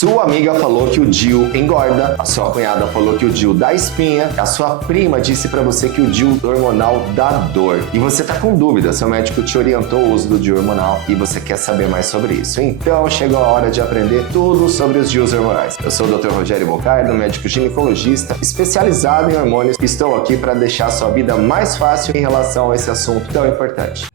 Sua amiga falou que o DIU engorda, a sua cunhada falou que o DIU dá espinha, a sua prima disse pra você que o DIU hormonal dá dor. E você tá com dúvida, seu médico te orientou o uso do DIU hormonal e você quer saber mais sobre isso. Então chegou a hora de aprender tudo sobre os DIUs hormonais. Eu sou o Dr. Rogério Bocardo, médico ginecologista especializado em hormônios. Estou aqui para deixar a sua vida mais fácil em relação a esse assunto tão importante.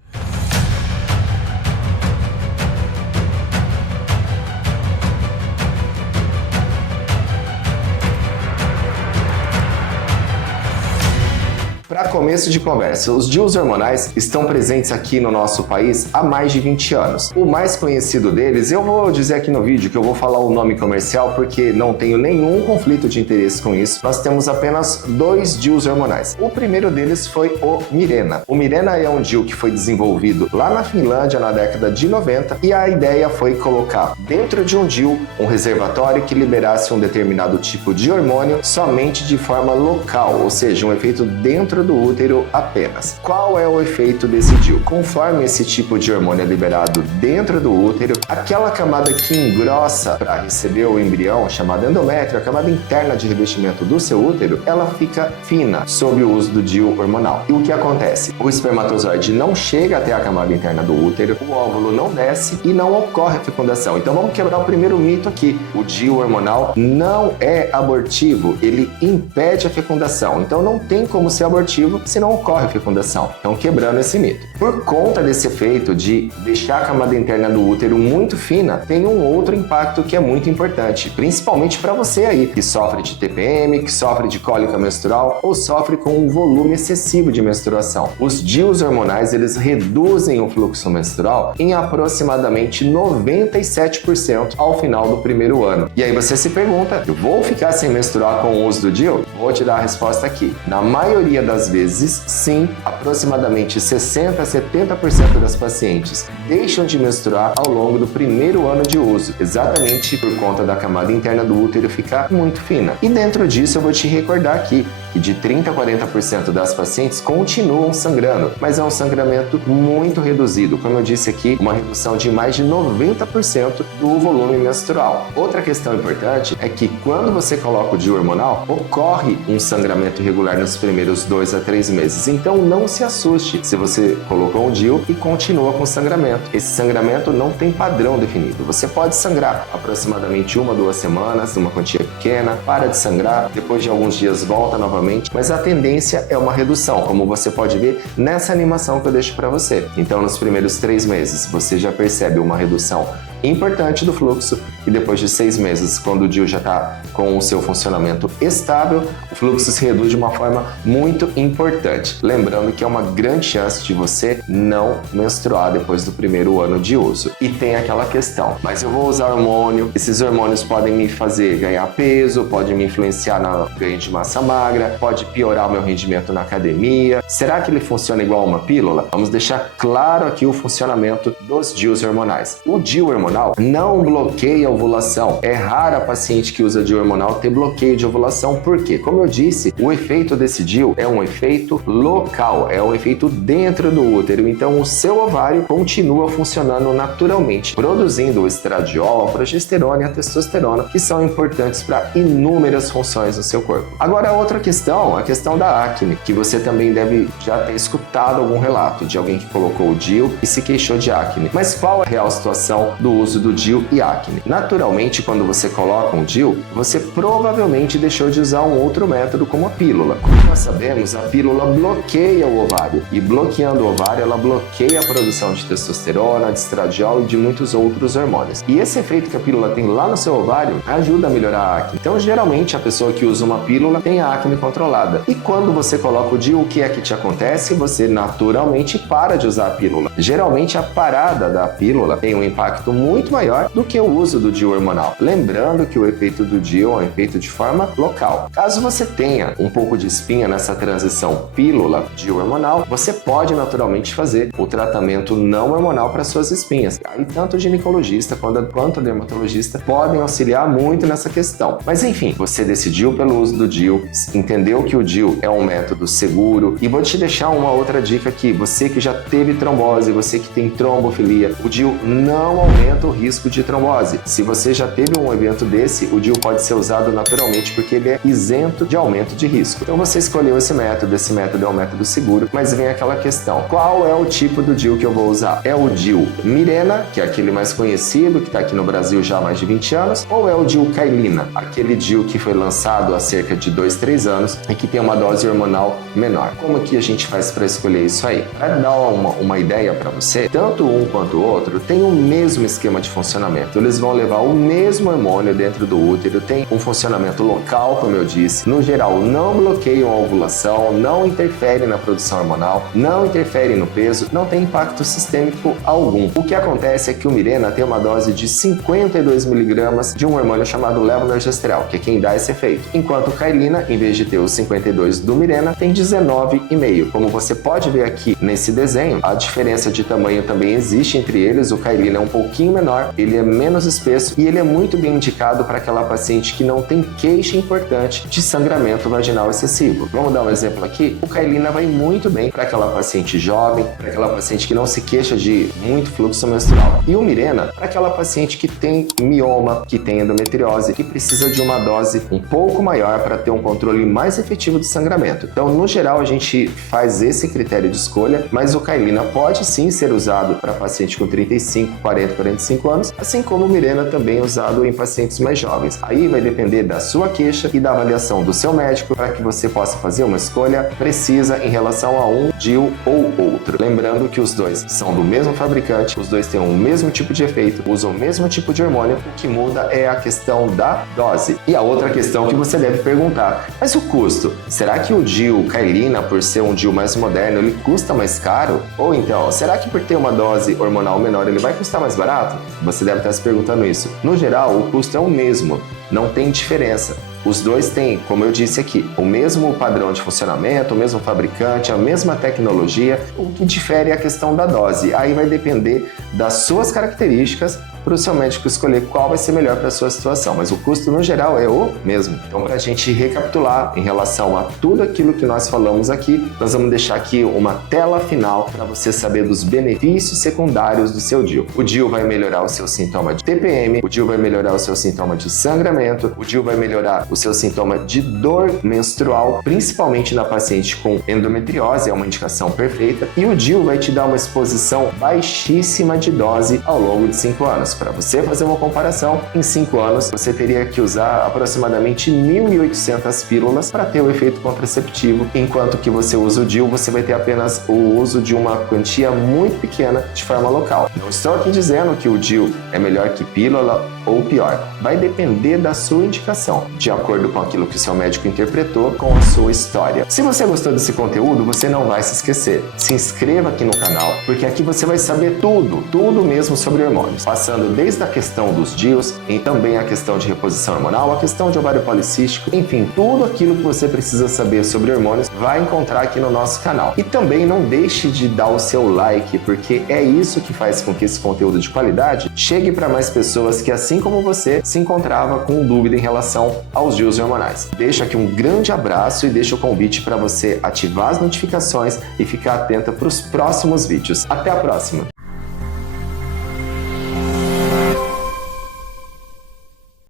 Para começo de conversa, os DIUs hormonais estão presentes aqui no nosso país há mais de 20 anos. O mais conhecido deles, eu vou dizer aqui no vídeo que eu vou falar o nome comercial porque não tenho nenhum conflito de interesse com isso. Nós temos apenas 2 DIUs hormonais. O primeiro deles foi o Mirena. O Mirena é um DIU que foi desenvolvido lá na Finlândia na década de 90 e a ideia foi colocar dentro de um DIU um reservatório que liberasse um determinado tipo de hormônio somente de forma local, ou seja, um efeito dentro do útero apenas. Qual é o efeito desse DIU? Conforme esse tipo de hormônio é liberado dentro do útero, aquela camada que engrossa para receber o embrião, chamada endométrio, a camada interna de revestimento do seu útero, ela fica fina sob o uso do DIU hormonal. E o que acontece? O espermatozoide não chega até a camada interna do útero, o óvulo não desce e não ocorre a fecundação. Então vamos quebrar o primeiro mito aqui. O DIU hormonal não é abortivo, ele impede a fecundação. Então não tem como ser abortivo se não ocorre fecundação. Então, quebrando esse mito. Por conta desse efeito de deixar a camada interna do útero muito fina, tem um outro impacto que é muito importante, principalmente para você aí, que sofre de TPM, que sofre de cólica menstrual ou sofre com um volume excessivo de menstruação. Os DIUs hormonais, eles reduzem o fluxo menstrual em aproximadamente 97% ao final do primeiro ano. E aí você se pergunta, eu vou ficar sem menstruar com o uso do DIU? Vou te dar a resposta aqui. Na maioria das vezes, sim, aproximadamente 60 a 70% das pacientes deixam de menstruar ao longo do primeiro ano de uso, exatamente por conta da camada interna do útero ficar muito fina. E dentro disso eu vou te recordar aqui que de 30 a 40% das pacientes continuam sangrando, mas é um sangramento muito reduzido, como eu disse aqui, uma redução de mais de 90% do volume menstrual. Outra questão importante é que quando você coloca o DIU hormonal, ocorre um sangramento irregular nos primeiros 2 a 3 meses, então não se assuste se você colocou um DIU e continua com sangramento. Esse sangramento não tem padrão definido, você pode sangrar aproximadamente 1 a 2 semanas, uma quantia pequena, para de sangrar, depois de alguns dias volta novamente, mas a tendência é uma redução, como você pode ver nessa animação que eu deixo para você. Então, nos primeiros 3 meses, você já percebe uma redução importante do fluxo e depois de 6 meses, quando o DIU já está com o seu funcionamento estável, o fluxo se reduz de uma forma muito importante. Lembrando que é uma grande chance de você não menstruar depois do primeiro ano de uso. E tem aquela questão, mas eu vou usar hormônio, esses hormônios podem me fazer ganhar peso, podem me influenciar no ganho de massa magra, pode piorar o meu rendimento na academia. Será que ele funciona igual a uma pílula? Vamos deixar claro aqui o funcionamento dos DIUs hormonais. O DIU hormonal não bloqueia a ovulação. É rara a paciente que usa DIU hormonal ter bloqueio de ovulação. Por quê? Como eu disse, o efeito desse DIU é um efeito local, é um efeito dentro do útero. Então o seu ovário continua funcionando naturalmente, produzindo o estradiol, a progesterona e a testosterona, que são importantes para inúmeras funções do seu corpo. Agora, outra questão, a questão da acne, que você também deve já ter escutado algum relato de alguém que colocou o DIU e se queixou de acne. Mas qual é a real situação do uso do DIU e acne? Naturalmente, quando você coloca um DIU, você provavelmente deixou de usar um outro método como a pílula. Como nós sabemos, a pílula bloqueia o ovário e bloqueando o ovário, ela bloqueia a produção de testosterona, de estradiol e de muitos outros hormônios. E esse efeito que a pílula tem lá no seu ovário ajuda a melhorar a acne. Então, geralmente, a pessoa que usa uma pílula tem a acne controlada. E quando você coloca o DIU, o que é que te acontece? Você naturalmente para de usar a pílula. Geralmente, a parada da pílula tem um impacto muito maior do que o uso do DIU hormonal. Lembrando que o efeito do DIU é um efeito de forma local. Caso você tenha um pouco de espinha nessa transição pílula-DIU hormonal, você pode naturalmente fazer o tratamento não hormonal para suas espinhas. Aí tanto o ginecologista quanto o dermatologista podem auxiliar muito nessa questão. Mas enfim, você decidiu pelo uso do DIU, entendeu que o DIU é um método seguro e vou te deixar uma outra dica aqui. Você que já teve trombose, você que tem trombofilia, o DIU não aumenta o risco de trombose. Se você já teve um evento desse, o DIU pode ser usado naturalmente porque ele é isento de aumento de risco. Então você escolheu esse método é um método seguro, mas vem aquela questão: qual é o tipo do DIU que eu vou usar? É o DIU Mirena, que é aquele mais conhecido, que está aqui no Brasil já há mais de 20 anos, ou é o DIU Cailina, aquele DIU que foi lançado há cerca de 2, 3 anos e que tem uma dose hormonal menor? Como que a gente faz para escolher isso aí? Para dar uma ideia para você, tanto um quanto o outro tem o mesmo esquema de funcionamento. Eles vão levar o mesmo hormônio dentro do útero, tem um funcionamento local, como eu disse. No geral, não bloqueiam a ovulação, não interferem na produção hormonal, não interferem no peso, não tem impacto sistêmico algum. O que acontece é que o Mirena tem uma dose de 52 mg de um hormônio chamado levonorgestrel, que é quem dá esse efeito. Enquanto o Cailina, em vez de ter os 52 do Mirena, tem 19,5. Como você pode ver aqui nesse desenho, a diferença de tamanho também existe entre eles. O Cailina é um pouquinho menor, ele é menos espesso e ele é muito bem indicado para aquela paciente que não tem queixa importante de sangramento vaginal excessivo. Vamos dar um exemplo aqui? O Cailina vai muito bem para aquela paciente jovem, para aquela paciente que não se queixa de muito fluxo menstrual. E o Mirena para aquela paciente que tem mioma, que tem endometriose, que precisa de uma dose um pouco maior para ter um controle mais efetivo do sangramento. Então, no geral, a gente faz esse critério de escolha, mas o Cailina pode sim ser usado para paciente com 35, 40, 45 anos, assim como o Mirena também é usado em pacientes mais jovens. Aí vai depender da sua queixa e da avaliação do seu médico para que você possa fazer uma escolha precisa em relação a um DIU ou outro. Lembrando que os dois são do mesmo fabricante, os dois têm o mesmo tipo de efeito, usam o mesmo tipo de hormônio, o que muda é a questão da dose. E a outra questão que você deve perguntar: mas o custo? Será que o DIU Cailina, por ser um DIU mais moderno, ele custa mais caro? Ou então, será que por ter uma dose hormonal menor, ele vai custar mais barato? Você deve estar se perguntando isso. No geral, o custo é o mesmo, não tem diferença. Os dois têm, como eu disse aqui, o mesmo padrão de funcionamento, o mesmo fabricante, a mesma tecnologia. O que difere é a questão da dose. Aí vai depender das suas características para o seu médico escolher qual vai ser melhor para a sua situação, mas o custo no geral é o mesmo. Então, para a gente recapitular em relação a tudo aquilo que nós falamos aqui, nós vamos deixar aqui uma tela final para você saber dos benefícios secundários do seu DIU. O DIU vai melhorar o seu sintoma de TPM, o DIU vai melhorar o seu sintoma de sangramento, o DIU vai melhorar o seu sintoma de dor menstrual, principalmente na paciente com endometriose, é uma indicação perfeita, e o DIU vai te dar uma exposição baixíssima de dose ao longo de 5 anos. Para você fazer uma comparação, em 5 anos você teria que usar aproximadamente 1.800 pílulas para ter o efeito contraceptivo, enquanto que você usa o DIU, você vai ter apenas o uso de uma quantia muito pequena de forma local. Não estou aqui dizendo que o DIU é melhor que pílula ou pior. Vai depender da sua indicação, de acordo com aquilo que o seu médico interpretou, com a sua história. Se você gostou desse conteúdo, você não vai se esquecer. Se inscreva aqui no canal, porque aqui você vai saber tudo mesmo sobre hormônios, passando desde a questão dos DIUs, e também a questão de reposição hormonal, a questão de ovário policístico, enfim, tudo aquilo que você precisa saber sobre hormônios vai encontrar aqui no nosso canal. E também não deixe de dar o seu like, porque é isso que faz com que esse conteúdo de qualidade chegue para mais pessoas que, assim como você, se encontrava com dúvida em relação aos DIUs hormonais. Deixo aqui um grande abraço e deixo o convite para você ativar as notificações e ficar atenta para os próximos vídeos. Até a próxima!